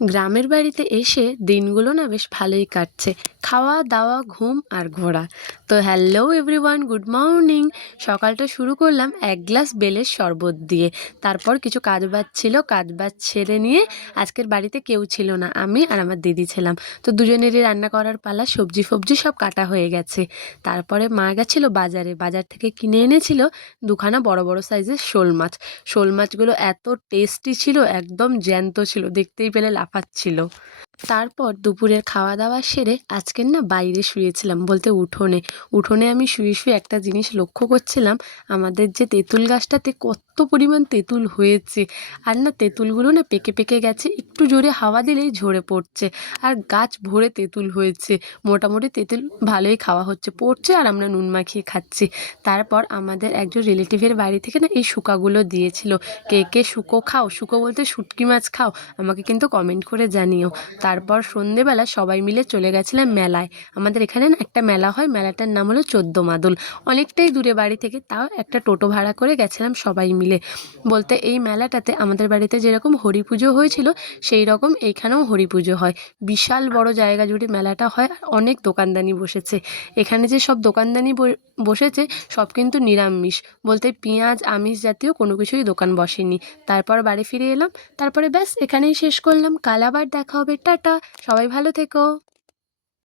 গ্রামের বাড়িতে এসে দিনগুলো না বেশ ভালোই কাটছে। খাওয়া দাওয়া, ঘুম আর ঘোরা। তো হ্যালো এভরিওয়ান, গুড মর্নিং। সকালটা শুরু করলাম এক গ্লাস বেলের শরবত দিয়ে। তারপর কিছু কাজবাজ ছিল, কাজবাজ সেরে নিয়ে আজকের বাড়িতে কেউ ছিল না, আমি আর আমার দিদি ছিলাম। তো দুজনেরই রান্না করার পালা, সবজি ফবজি সব কাটা হয়ে গেছে। তারপরে মা গেছিল বাজারে, বাজার থেকে কিনে এনেছিল দুখানা বড় বড় সাইজের শোল মাছ। শোল মাছগুলো এত টেস্টি ছিল, একদম জ্যান্ত ছিল, দেখতেই পেলে লাফাচ্ছিল। তারপর দুপুরের খাওয়া দাওয়া সেরে আজকের না বাইরে শুয়েছিলাম, বলতে উঠোনে। উঠোনে আমি শুয়ে শুয়ে একটা জিনিস লক্ষ্য করছিলাম, আমাদের যে তেঁতুল গাছটাতে কত পরিমাণ তেঁতুল হয়েছে। আর না তেঁতুলগুলো না পেকে পেকে গেছে, একটু জোরে হাওয়া দিলেই ঝরে পড়ছে। আর গাছ ভরে তেঁতুল হয়েছে, মোটামুটি তেঁতুল ভালোই খাওয়া হচ্ছে, পড়ছে আর আমরা নুন মাখিয়ে খাচ্ছি। তারপর আমাদের একজন রিলেটিভের বাড়ি থেকে না এই শুকাগুলো দিয়েছিল। কে কে শুকো খাও, শুকো বলতে শুটকি মাছ খাও, আমাকে কিন্তু কমেন্ট করে জানিও। তারপর সন্ধেবেলা সবাই মিলে চলে গেছিলাম মেলায়। আমাদের এখানে না একটা মেলা হয়, মেলাটার নাম হলো ১৪ মাদুল। অনেকটাই দূরে বাড়ি থেকে, তাও একটা টোটো ভাড়া করে গেছিলাম সবাই মিলে। বলতে এই মেলাটাতে আমাদের বাড়িতে যেরকম হরি পুজো হয়েছিল, সেই রকম এইখানেও হরি পুজো হয়। বিশাল বড় জায়গা জুড়ে মেলাটা হয়, আর অনেক দোকানদানি বসেছে। এখানে যে সব দোকানদানি বসেছে সব কিন্তু নিরামিষ, বলতে পেঁয়াজ আমিষ জাতীয় কোনো কিছুই দোকান বসেনি। তারপর বাড়ি ফিরে এলাম। তারপরে ব্যাস এখানেই শেষ করলাম। কাল আবার দেখা হবে। টাটা। সবাই ভালো থেকো।